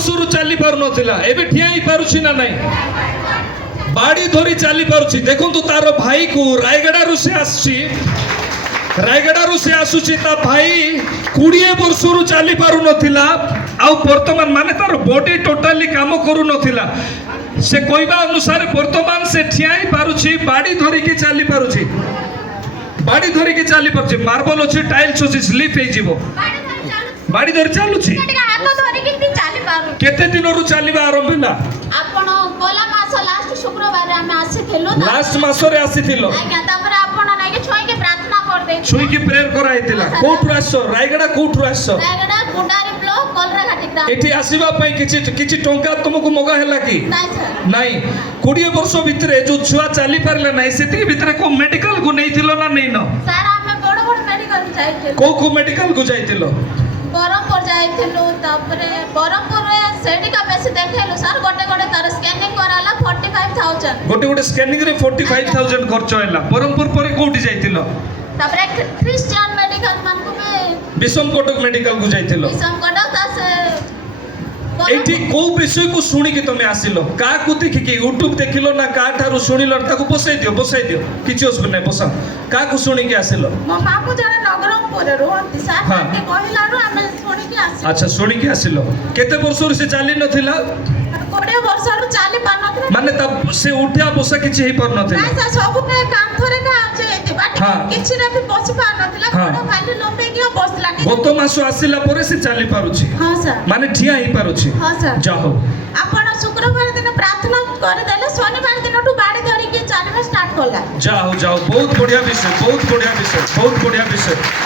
ବର୍ଷରୁ ଚାଲି ପାରୁନଥିଲା, ଏବେ ଠିଆ ହେଇ ପାରୁଛି ନା ନାହିଁ? ବାଡ଼ି ଧରି ଚାଲି ପାରୁଛି। ଦେଖନ୍ତୁ ତାର ଭାଇକୁ ରାୟଗଡ଼ାରୁ ସେ ଆସିଛି, ରାୟଗଡ଼ାରୁ ସେ ଆସୁଛି, ତା ଭାଇ 20 ବର୍ଷରୁ ଚାଲି ପାରୁନଥିଲା, ଆଉ ବର୍ତ୍ତମାନ ମାନେ ତାର ବଡି ଟୋଟାଲି କାମ କରୁନଥିଲା। ସେ କହିବା ଅନୁସାରେ ବର୍ତ୍ତମାନ ସେ ଠିଆ ହେଇ ପାରୁଛି, ବାଡ଼ି ଧରିକି ଚାଲି ପାରୁଛି, ବାଡ଼ି ଧରିକି ଚାଲି ପାରୁଛି। ମାର୍ବଲ ଅଛି, ଟାଇଲ୍ସ ଅଛି, ସ୍ଲିପ୍ ହେଇଯିବ। ବାଡ଼ି ଧରି ଚାଲୁଛି। କେତେ ଦିନରୁ ଚାଲିବା ଆରମ୍ଭ ହେଲା? ଆପଣ ଗଲା ମାସ ଲାଷ୍ଟ ଶୁକ୍ରବାର ଆମେ ଆସିଥିଲୁ। ଲାଷ୍ଟ ମାସରେ ଆସିଥିଲ? ଆଜ୍ଞା, ତାପରେ ଆପଣ ନାଇକି ଛୁଇଁକି ପ୍ରାର୍ଥନା କରିଦେଇଥିଲେ। ଛୁଇଁକି ପ୍ରେୟର କରାହେଇଥିଲା। କୋଉଠୁ ଆସିଛ? ରାୟଗଡ଼ା କୋଉଠୁ ଆସିଛ? ରାୟଗଡ଼ା ଗୁଣ୍ଡାରୀ ବ୍ଲକ କଲରାଘାଟି ଗ୍ରାମ। ଏଠି ଆସିବା ପାଇଁ କିଛି ଟଙ୍କା ତୁମକୁ ମଗା ହେଲା କି? ନାଇଁ ସାର୍। ନାଇଁ। 20 ବର୍ଷ ଭିତରେ ଯୋଉ ଛୁଆ ଚାଲି ପାରିଲା ନାହିଁ, ସେତିକି ଭିତରେ କୋଉ ମେଡିକାଲ କୁ ନେଇଥିଲ ନା ନେଇନ? ସାର୍ ଆମେ ବଡ଼ ବଡ଼ ମେଡିକାଲ ଯାଇଥିଲୁ। କୋଉ ମେଡିକାଲ କୁ ଯାଇଥିଲ? ବରହମପୁର ଯାଇଥିଲୁ, ତାପରେ ବରହମପୁରରେ ସେଠିକା ବେଶୀ ଦେଖେଇଲୁ ସାର୍। ଗୋଟେ ତାର ସ୍କାନିଂ କରାଲା 45,000। ଗୋଟେ ସ୍କାନିଂ ରେ 45,000 ଖର୍ଚ୍ଚ ହେଲା। ବରହମପୁର ପରେ କୋଉଠି ଯାଇଥିଲ? ତାପରେ ଖ୍ରୀଷ୍ଟିଆନ ମେଡିକାଲ ମାନଙ୍କୁ ବି ବିଷମ କଟକ ମେଡିକାଲ କୁ ଯାଇଥିଲ। ବିଷମ କଟକ ତାସେ ଏଠି କୋଉ ବିଷୟକୁ ଶୁଣିକି ତମେ ଆସିଲ? କାହାକୁ ଦେଖିକି? ୟୁଟ୍ୟୁବ ଦେଖିଲ ନା କାହାଠାରୁ ଶୁଣିଲ? ତାକୁ ବସାଇ ଦିଅ, କିଛି ଅସୁବିଧା ନାହିଁ, ବସାଅ। କାହାକୁ ଶୁଣିକି ଆସିଲ? ମୋ ମାମୁଁ ଜଣେ ନଗରଙ୍ଗପୁରରେ ରୁହନ୍ତି ସାର୍, ତାଙ୍କେ କହିଲାରୁ ଆମେ ଶୁଣିକି ଆସିଲୁ। ଆଚ୍ଛା, ଶୁଣିକି ଆସିଲ। କେତେ ବର୍ଷରୁ ସେ ଚାଲି ନଥିଲା? 20 ବର୍ଷରୁ ଚାଲି ପାରୁନଥିଲା। ମାନେ ସେ ଉଠିଆ ବସା କିଛି ହେଇ ପାରୁନଥିଲା? ନାଇଁ ସାର୍, ସବୁ କାନ୍ଥରେ କାଉଛି ହେଇଥିବା, କିଛିରେ ବି ବସି ପାରୁନଥିଲା। ଗୋଡ଼ ଖାଲି ଲମ୍ବେଇକି ବସିଲା। ଗତ ମାସ ଆସିଲା ପରେ ସେ ଚାଲି ପାରୁଛି? ହଁ ସାର୍। ମାନେ ଠିଆ ହେଇ ପାରୁଛି? ହଁ ସାର୍। ଯାହା ହଉ। ଆପଣ ଶୁକ୍ରବାର ଦିନ ପ୍ରାର୍ଥନା କରିଦେଲେ, ଶନିବାର ଦିନଠୁ ବାଡ଼ି ଧରିକି ଚାଲିବା ଷ୍ଟାର୍ଟ କଲା। ଯାହା ହଉ, ବହୁତ ବଢିଆ ବିଷୟ, ବହୁତ ବଢିଆ ବିଷୟ।